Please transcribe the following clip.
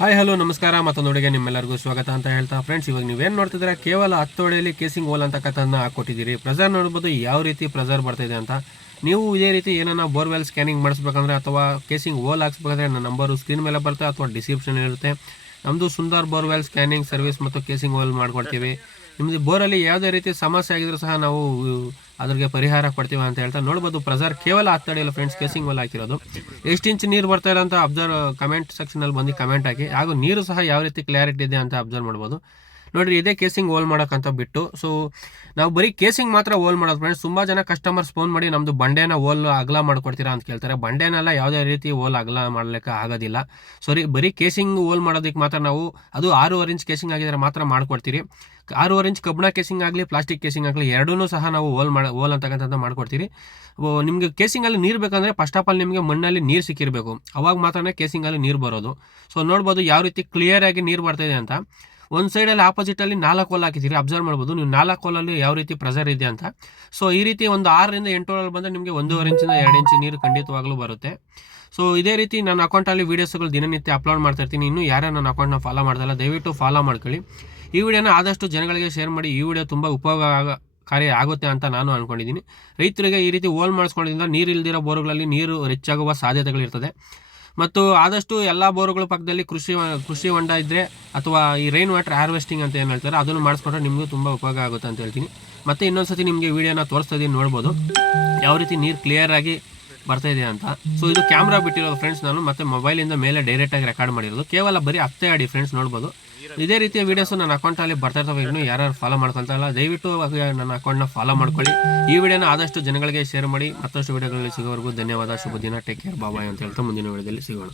Hi hello ನಮಸ್ಕಾರ ಮತ್ತೊಂದು ಹುಡುಗೆ ನಿಮ್ಮೆಲ್ಲರಿಗೂ ಸ್ವಾಗತ ಅಂತ ಹೇಳ್ತಾ ಫ್ರೆಂಡ್ಸ್, ಇವಾಗ ನೀವೇನು ನೋಡ್ತಿದ್ರೆ ಕೇವಲ 10 ಹೊಡೆಯಲ್ಲಿ ಕೇಸಿಂಗ್ ಹೋಲ್ ಅಂತಕ್ಕಂಥದ್ದನ್ನ ಹಾಕೊಟ್ಟಿದ್ದೀರಿ. ಪ್ರೆಸರ್ ನೋಡ್ಬೋದು ಯಾವ ರೀತಿ ಪ್ರೆಸರ್ ಬರ್ತಿದೆ ಅಂತ. ನೀವು ಇದೇ ರೀತಿ ಏನನ್ನ ಬೋರ್ವೆಲ್ ಸ್ಕ್ಯಾನಿಂಗ್ ಮಾಡಿಸ್ಬೇಕಂದ್ರೆ ಅಥವಾ ಕೇಸಿಂಗ್ ಹೋಲ್ ಹಾಕ್ಸ್ಬೇಕಂದ್ರೆ ನನ್ನ ನಂಬರು ಸ್ಕ್ರೀನ್ ಮೇಲೆ ಬರುತ್ತೆ ಅಥವಾ ಡಿಸ್ಕ್ರಿಪ್ಷನ್ ಇರುತ್ತೆ. ನಮ್ಮದು ಸುಂದರ್ ಬೋರ್ವೆಲ್ ಸ್ಕ್ಯಾನಿಂಗ್ ಸರ್ವಿಸ್ ಮತ್ತು ಕೇಸಿಂಗ್ ಹೋಲ್ ಮಾಡ್ಕೊಡ್ತೀವಿ. ನಿಮ್ಮದು ಬೋರಲ್ಲಿ ಯಾವುದೇ ರೀತಿ ಸಮಸ್ಯೆ ಆಗಿದ್ರು ಸಹ ನಾವು ಅದ್ರಿಗೆ ಪರಿಹಾರ ಕೊಡ್ತೀವಿ ಅಂತ ಹೇಳ್ತಾ ನೋಡ್ಬೋದು. ಪ್ರೆಸರ್ ಕೇವಲ 10 ಅಡಿಯಲ್ಲಿ ಫ್ರೆಂಡ್ಸ್ ಕೇಸಿಂಗ್ ಹೋಲ್ ಹಾಕಿರೋದು. ಎಷ್ಟು ಇಂಚ್ ನೀರು ಬರ್ತಾ ಇಲ್ಲ ಅಂತ ಕಮೆಂಟ್ ಸೆಕ್ಷನಲ್ಲಿ ಬಂದು ಕಮೆಂಟ್ ಹಾಕಿ. ಹಾಗೂ ನೀರು ಸಹ ಯಾವ ರೀತಿ ಕ್ಲಾರಿಟಿ ಇದೆ ಅಂತ ಅಬ್ಸರ್ವ್ ಮಾಡ್ಬೋದು. ನೋಡಿರಿ, ಇದೇ ಕೇಸಿಂಗ್ ಹೋಲ್ ಮಾಡೋಕ್ಕಂತ ಬಿಟ್ಟು. ಸೊ ನಾವು ಬರೀ ಕೇಸಿಂಗ್ ಮಾತ್ರ ಹೋಲ್ ಮಾಡೋದು ಫ್ರೆಂಡ್ಸ್. ತುಂಬ ಜನ ಕಸ್ಟಮರ್ಸ್ ಫೋನ್ ಮಾಡಿ ನಮ್ಮದು ಬಂಡೆನ ಹೋಲ್ ಅಗಲ ಮಾಡ್ಕೊಡ್ತೀರಾ ಅಂತ ಕೇಳ್ತಾರೆ. ಬಂಡೆನೆಲ್ಲ ಯಾವುದೇ ರೀತಿ ಹೋಲ್ ಅಗಲ ಮಾಡ್ಲಿಕ್ಕೆ ಆಗೋದಿಲ್ಲ. ಬರೀ ಕೇಸಿಂಗ್ ಹೋಲ್ ಮಾಡೋದಕ್ಕೆ ಮಾತ್ರ ನಾವು ಅದು 6.5 ಇಂಚ್ ಕೇಸಿಂಗ್ ಆಗಿದ್ರೆ ಮಾತ್ರ ಮಾಡ್ಕೊಡ್ತೀರಿ. 6.5 ಇಂಚ್ ಕಬ್ಬಣ ಕೇಸಿಂಗ್ ಆಗಲಿ ಪ್ಲಾಸ್ಟಿಕ್ ಕೇಸಿಂಗ್ ಆಗಲಿ ಎರಡೂ ಸಹ ನಾವು ಹೋಲ್ ಅಂತಕ್ಕಂಥದ್ದು ಮಾಡ್ಕೊಡ್ತೀರಿ. ನಿಮಗೆ ಕೇಸಿಂಗಲ್ಲಿ ನೀರು ಬೇಕಂದರೆ ಫಸ್ಟ್ ಆಫ್ ಆಲ್ ನಿಮಗೆ ಮಣ್ಣಲ್ಲಿ ನೀರು ಸಿಕ್ಕಿರಬೇಕು. ಅವಾಗ ಮಾತ್ರ ಕೇಸಿಂಗಲ್ಲಿ ನೀರು ಬರೋದು. ಸೊ ನೋಡ್ಬೋದು ಯಾವ ರೀತಿ ಕ್ಲಿಯರಾಗಿ ನೀರು ಬರ್ತಾಯಿದೆ ಅಂತ. ಒಂದು ಸೈಡಲ್ಲಿ ಆಪೋಸಿಟಲ್ಲಿ 4 ಹೋಲ್ ಹಾಕಿದ್ದೀರಿ. ಅಬ್ಸರ್ವ್ ಮಾಡ್ಬೋದು ನೀವು 4 ಹೋಲಲ್ಲಿ ಯಾವ ರೀತಿ ಪ್ರೆಸರ್ ಇದೆ ಅಂತ. ಸೊ ಈ ರೀತಿ ಒಂದು 6ರಿಂದ 8 ಹೋಲಲ್ಲಿ ಬಂದರೆ ನಿಮಗೆ 1.5 ಇಂಚಿಂದ 2 ಇಂಚ್ ನೀರು ಖಂಡಿತವಾಗ್ಲೂ ಬರುತ್ತೆ. ಸೊ ಇದೇ ರೀತಿ ನನ್ನ ಅಕೌಂಟಲ್ಲಿ ವೀಡಿಯೋಸ್ಗಳು ದಿನನಿತ್ಯ ಅಪ್ಲೋಡ್ ಮಾಡ್ತಾ ಇರ್ತೀನಿ. ಇನ್ನೂ ಯಾರು ನನ್ನ ಅಕೌಂಟ್ನ ಫಾಲೋ ಮಾಡ್ತಾಯಿಲ್ಲ ದಯವಿಟ್ಟು ಫಾಲೋ ಮಾಡ್ಕೊಳ್ಳಿ. ಈ ವಿಡಿಯೋನ ಆದಷ್ಟು ಜನಗಳಿಗೆ ಶೇರ್ ಮಾಡಿ. ಈ ವಿಡಿಯೋ ತುಂಬ ಉಪಯೋಗಕಾರಿ ಆಗುತ್ತೆ ಅಂತ ನಾನು ಅಂದ್ಕೊಂಡಿದ್ದೀನಿ. ರೈತರಿಗೆ ಈ ರೀತಿ ಹೋಲ್ ಮಾಡಿಸ್ಕೊಳ್ಳೋದ್ರಿಂದ ನೀರು ಇಲ್ದಿರೋ ಬೋರುಗಳಲ್ಲಿ ನೀರು ಹೆಚ್ಚಾಗುವ ಸಾಧ್ಯತೆಗಳಿರ್ತದೆ. ಮತ್ತು ಆದಷ್ಟು ಎಲ್ಲ ಬೋರುಗಳ ಪಕ್ಕದಲ್ಲಿ ಕೃಷಿ ಹೊಂಡ ಇದ್ದರೆ ಅಥವಾ ಈ ರೈನ್ ವಾಟರ್ ಹಾರ್ವೆಸ್ಟಿಂಗ್ ಅಂತ ಏನು ಹೇಳ್ತಾರೆ ಅದನ್ನು ಮಾಡಿಸ್ಕೊಂಡ್ರೆ ನಿಮಗೂ ತುಂಬ ಉಪಯೋಗ ಆಗುತ್ತೆ ಅಂತ ಹೇಳ್ತೀನಿ. ಮತ್ತು ಇನ್ನೊಂದು ಸತಿ ನಿಮಗೆ ವೀಡಿಯೋನ ತೋರಿಸ್ತಾ ಇದ್ದೀನಿ, ನೋಡ್ಬೋದು ಯಾವ ರೀತಿ ನೀರು ಕ್ಲಿಯರಾಗಿ ಬರ್ತಾ ಇದೆ ಅಂತ. ಸೊ ಇದು ಕ್ಯಾಮ್ರಾ ಬಿಟ್ಟಿರೋದು ಫ್ರೆಂಡ್ಸ್, ನಾನು ಮತ್ತೆ ಮೊಬೈಲಿಂದ ಮೇಲೆ ಡೈರೆಕ್ಟಾಗಿ ರೆಕಾರ್ಡ್ ಮಾಡಿರೋದು. ಕೇವಲ ಬರೀ 10 ಅಡಿ ಫ್ರೆಂಡ್ಸ್, ನೋಡ್ಬೋದು. ಇದೇ ರೀತಿಯ ವೀಡಿಯೋಸು ನನ್ನ ಅಕೌಂಟಲ್ಲಿ ಬರ್ತಾ ಇರ್ತವೆ. ಇನ್ನೂ ಯಾರು ಫಾಲೋ ಮಾಡ್ಕೊಳ್ತಾ ಇಲ್ಲ ದಯವಿಟ್ಟು ನನ್ನ ಅಕೌಂಟ್ನ ಫಾಲೋ ಮಾಡ್ಕೊಳ್ಳಿ. ಈ ವಿಡಿಯೋನ ಆದಷ್ಟು ಜನಗಳಿಗೆ ಶೇರ್ ಮಾಡಿ. ಮತ್ತಷ್ಟು ವಿಡಿಯೋಗಳಲ್ಲಿ ಸಿಗೋವರೆಗೂ ಧನ್ಯವಾದ. ಶುಭ ದಿನ. Take care. ಬಾಯ್ ಅಂತ ಹೇಳ್ತಾ ಮುಂದಿನ ವಿಡಿಯೋದಲ್ಲಿ ಸಿಗೋಣ.